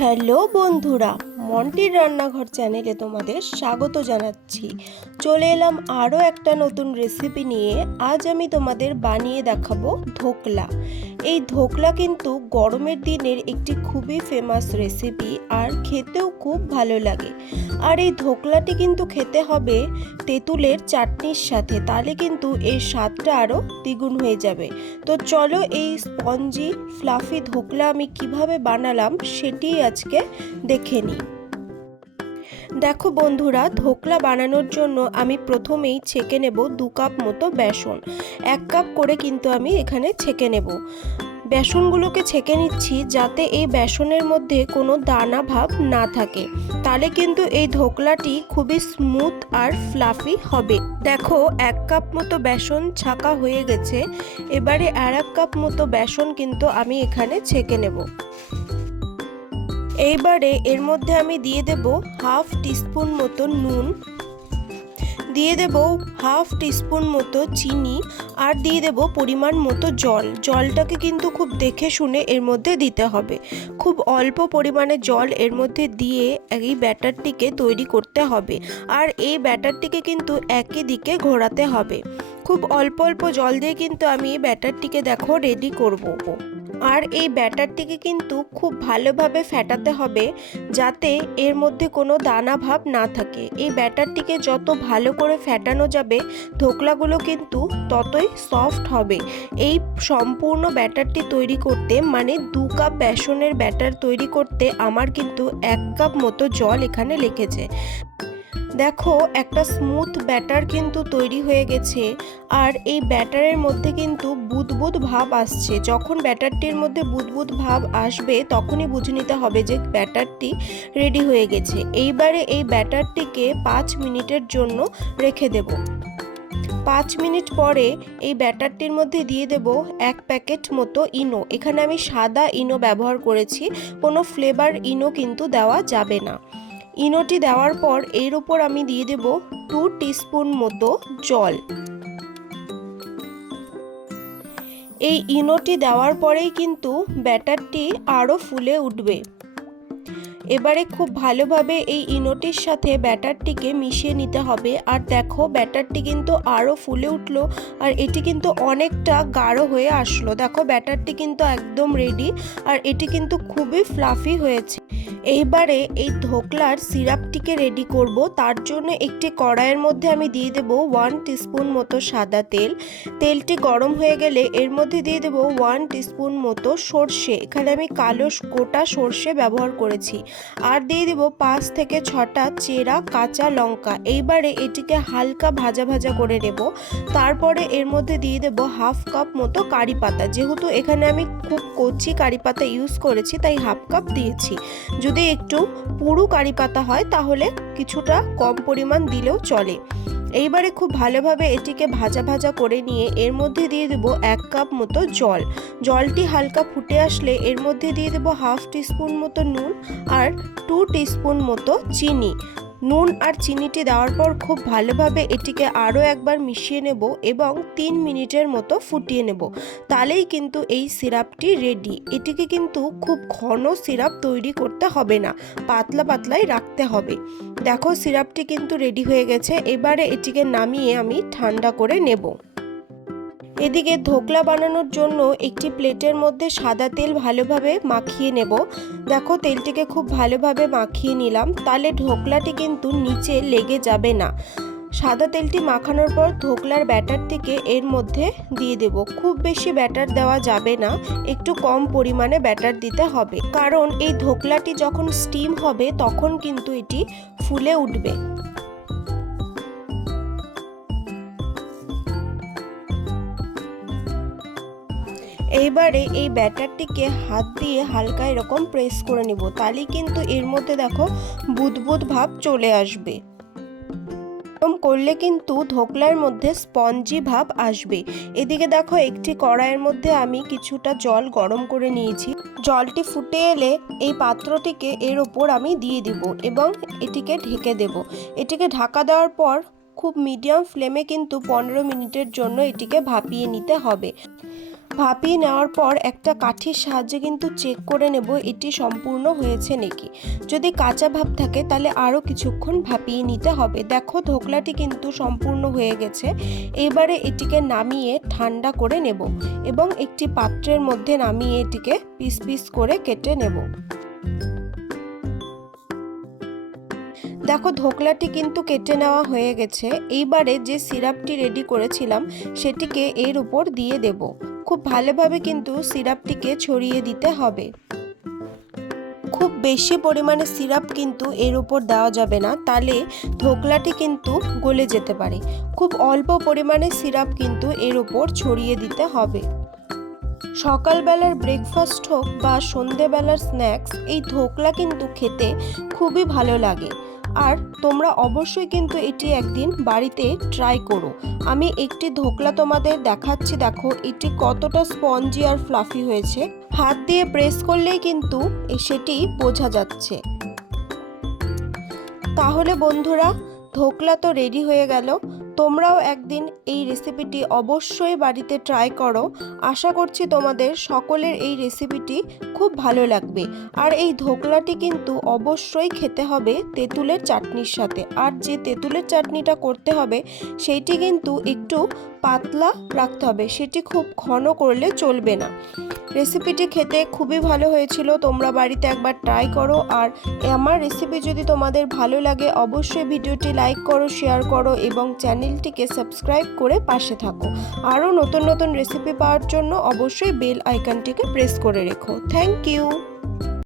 Hello বন্ধুরা, মন্টির রান্নাঘর চ্যানেলে তোমাদের স্বাগত জানাচ্ছি। চলে এলাম আরও একটা নতুন রেসিপি নিয়ে। আজ আমি তোমাদের বানিয়ে দেখাবো ধোকলা। এই ধোকলা কিন্তু গরমের দিনের একটি খুবই ফেমাস রেসিপি, আর খেতেও খুব ভালো লাগে। আর এই ধোকলাটি কিন্তু খেতে হবে তেঁতুলের চাটনির সাথে, তাহলে কিন্তু এর স্বাদটা আরও দ্বিগুণ হয়ে যাবে। তো চলো এই স্পঞ্জি ফ্লাফি ধোকলা আমি কিভাবে বানালাম সেটি আজকে দেখে নিই। দেখো বন্ধুরা, ধোকলা বানানোর জন্য আমি প্রথমেই ছেঁকে নেব 2 কাপ মতো বেসন। 1 কাপ করে কিন্তু আমি এখানে ছেঁকে নেব। বেসনগুলোকে ছেঁকে নিচ্ছি যাতে এই বেসনের মধ্যে কোনো দানা ভাব না থাকে, তাহলে কিন্তু এই ধোকলাটি খুবই স্মুথ আর ফ্লাফি হবে। দেখো 1 কাপ মতো বেসন ছাঁকা হয়ে গেছে। এবারে 1 কাপ মতো বেসন কিন্তু আমি এখানে ছেঁকে নেব। এইবারে এর মধ্যে আমি দিয়ে দেব হাফ টিস্পুন মতো নুন, দিয়ে দেব হাফ টিস্পুন মতো চিনি, আর দিয়ে দেব পরিমাণ মতো জল। জলটাকে কিন্তু খুব দেখে শুনে এর মধ্যে দিতে হবে। খুব অল্প পরিমাণে জল এর মধ্যে দিয়ে এই ব্যাটারটিকে তৈরি করতে হবে। আর এই ব্যাটারটিকে কিন্তু একই দিকে ঘোরাতে হবে। খুব অল্প অল্প জল দিয়ে কিন্তু আমি এই ব্যাটারটিকে দেখো রেডি করব। আর এই ব্যাটারটিকে কিন্তু খুব ভালোভাবে ফেটাতে হবে যাতে এর মধ্যে কোনো দানা ভাব না থাকে। এই ব্যাটারটিকে যত ভালো করে ফেটানো যাবে ধোকলাগুলো কিন্তু ততই সফট হবে। এই সম্পূর্ণ ব্যাটারটি তৈরি করতে, মানে 2 কাপ বেসনের ব্যাটার তৈরি করতে আমার কিন্তু 1 কাপ মতো জল এখানে লেগেছে। দেখো একটা স্মুথ ব্যাটার কিন্তু তৈরি হয়ে গেছে। আর এই ব্যাটারের মধ্যে কিন্তু বুদবুদ ভাব আসছে। যখন ব্যাটারটির মধ্যে বুদবুদ ভাব আসবে তখনই বুঝে নিতে হবে যে ব্যাটারটি রেডি হয়ে গেছে। এইবারে এই ব্যাটারটিকে 5 মিনিটের জন্য রেখে দেব। 5 মিনিট পরে এই ব্যাটারটির মধ্যে দিয়ে দেব 1 প্যাকেট মতো ইনো। এখানে আমি সাদা ইনো ব্যবহার করেছি, কোনো ফ্লেভার ইনো কিন্তু দেওয়া যাবে না। ইনোটি দেওয়ার পর এর উপর আমি দিয়ে দেব 2 টিস্পুন মতো জল। এই ইনোটি দেওয়ার পরেই কিন্তু ব্যাটারটি আরও ফুলে উঠবে। এবারে খুব ভালোভাবে এই ইনোটির সাথে ব্যাটারটিকে মিশিয়ে নিতে হবে। আর দেখো ব্যাটারটি কিন্তু আরও ফুলে উঠলো, আর এটি কিন্তু অনেকটা গাঢ় হয়ে আসলো। দেখো ব্যাটারটি কিন্তু একদম রেডি, আর এটি কিন্তু খুবই ফ্লাফি হয়েছে। এইবারে এই ধোকলার সিরাপটিকে রেডি করব। তার জন্য একটি কড়াইয়ের মধ্যে আমি দিয়ে দেব 1 টিস্পুন মতো সাদা তেল। তেলটি গরম হয়ে গেলে এর মধ্যে দিয়ে দেব 1 টিস্পুন মতো সর্ষে। এখানে আমি কালো গোটা সর্ষে ব্যবহার করেছি। আর দিয়ে দেব 5 থেকে 6টা চেরা কাঁচা লঙ্কা। এইবারে এটিকে হালকা ভাজা ভাজা করে নেব। তারপরে এর মধ্যে দিয়ে দেব হাফ কাপ মতো কারি পাতা। যেহেতু এখানে আমি খুব কচি কারি পাতা ইউজ করেছি তাই হাফ কাপ দিয়েছি। যদি একটু পুরু কারি পাতা হয় তাহলে কিছুটা কম পরিমাণ দিলেও চলে। এইবারে খুব ভালোভাবে এটিকে ভাজা ভাজা করে নিয়ে এর মধ্যে দিয়ে দেব 1 কাপ মতো জল। জলটি হালকা ফুটে আসলে এর মধ্যে দিয়ে দেব হাফ টিস্পুন মতো নুন আর 2 টিস্পুন মতো চিনি। নুন আর চিনিটি দেওয়ার পর খুব ভালোভাবে এটিকে আরও একবার মিশিয়ে নেব এবং 3 মিনিটের মতো ফুটিয়ে নেব। তাহলেই কিন্তু এই সিরাপটি রেডি। এটিকে কিন্তু খুব ঘন সিরাপ তৈরি করতে হবে না, পাতলা পাতলাই রাখতে হবে। দেখো সিরাপটি কিন্তু রেডি হয়ে গেছে। এবারে এটিকে নামিয়ে আমি ঠান্ডা করে নেব। এদিকে ধোকলা বানানোর জন্য একটি প্লেটের মধ্যে সাদা তেল ভালোভাবে মাখিয়ে নেব। দেখো তেলটিকে খুব ভালোভাবে মাখিয়ে নিলাম, তাহলে ধোকলাটি কিন্তু নিচে লেগে যাবে না। সাদা তেলটি মাখানোর পর ধোকলার ব্যাটারটিকে এর মধ্যে দিয়ে দেব। খুব বেশি ব্যাটার দেওয়া যাবে না, একটু কম পরিমাণে ব্যাটার দিতে হবে, কারণ এই ধোকলাটি যখন স্টিম হবে তখন কিন্তু এটি ফুলে উঠবে। এইবারে এই ব্যাটারটিকে হাত দিয়ে হালকা এরকম প্রেস করে নিব, তাহলেই কিন্তু এর মধ্যে দেখো বুদবুদ ভাব চলে আসবে। এরকম করলে কিন্তু ধোকলার মধ্যে স্পঞ্জি ভাব আসবে। এদিকে দেখো একটি কড়াইয়ের মধ্যে আমি কিছুটা জল গরম করে নিয়েছি। জলটি ফুটে এলে এই পাত্রটিকে এর ওপর আমি দিয়ে দিব এবং এটিকে ঢেকে দেব। এটিকে ঢাকা দেওয়ার পর খুব মিডিয়াম ফ্লেমে কিন্তু 15 মিনিটের জন্য এটিকে ভাপিয়ে নিতে হবে। ভাপিয়ে নেওয়ার পর একটা কাঠির সাহায্যে কিন্তু চেক করে নেব এটি সম্পূর্ণ হয়েছে নাকি। যদি কাঁচা ভাব থাকে তাহলে আরও কিছুক্ষণ ভাপিয়ে নিতে হবে। দেখো ধোকলাটি কিন্তু সম্পূর্ণ হয়ে গেছে। এবারে এটিকে নামিয়ে ঠান্ডা করে নেব এবং একটি পাত্রের মধ্যে নামিয়ে এটিকে পিস পিস করে কেটে নেব। দেখো ধোকলাটি কিন্তু কেটে নেওয়া হয়ে গেছে। এইবারে যে সিরাপটি রেডি করেছিলাম সেটিকে এর উপর দিয়ে দেব। খুব ভালোভাবে কিন্তু সিরাপটিকে ছড়িয়ে দিতে হবে। খুব বেশি পরিমাণে সিরাপ কিন্তু এর উপর দেওয়া যাবে না, তাহলে ধোকলাটি কিন্তু গলে যেতে পারে। খুব অল্প পরিমাণে সিরাপ কিন্তু এর উপর ছড়িয়ে দিতে হবে। সকালবেলার ব্রেকফাস্ট হোক বা সন্ধেবেলার স্ন্যাক্স, এই ধোকলা কিন্তু খেতে খুবই ভালো লাগে। আর তোমরা অবশ্যই কিন্তু এটি একদিন বাড়িতে ট্রাই করো। আমি একটি ধোকলা তোমাদের দেখাচ্ছি, দেখো এটি কতটা স্পঞ্জি আর ফ্লাফি হয়েছে। হাত দিয়ে প্রেস করলেই কিন্তু সেটি বোঝা যাচ্ছে। তাহলে বন্ধুরা ধোকলা তো রেডি হয়ে গেল। তোমরাও একদিন এই রেসিপিটি অবশ্যই বাড়িতে ট্রাই করো। আশা করছি তোমাদের সকলের এই রেসিপিটি খুব ভালো লাগবে। আর এই ধোকলাটি কিন্তু অবশ্যই খেতে হবে তেঁতুলের চাটনির সাথে। আর যে তেঁতুলের চাটনিটা করতে হবে সেইটি কিন্তু একটু পাতলা রাখতে হবে, সেটি খুব ঘন করলে চলবে না। রেসিপিটি খেতে খুবই ভালো হয়েছিল, তোমরা বাড়িতে একবার ট্রাই করো। আর আমার রেসিপি যদি তোমাদের ভালো লাগে অবশ্যই ভিডিওটি লাইক করো, শেয়ার করো এবং চ্যানেলটিকে সাবস্ক্রাইব করে পাশে থাকো। আরও নতুন নতুন রেসিপি পাওয়ার জন্য অবশ্যই বেল আইকনটিকে প্রেস করে রেখো। Thank you.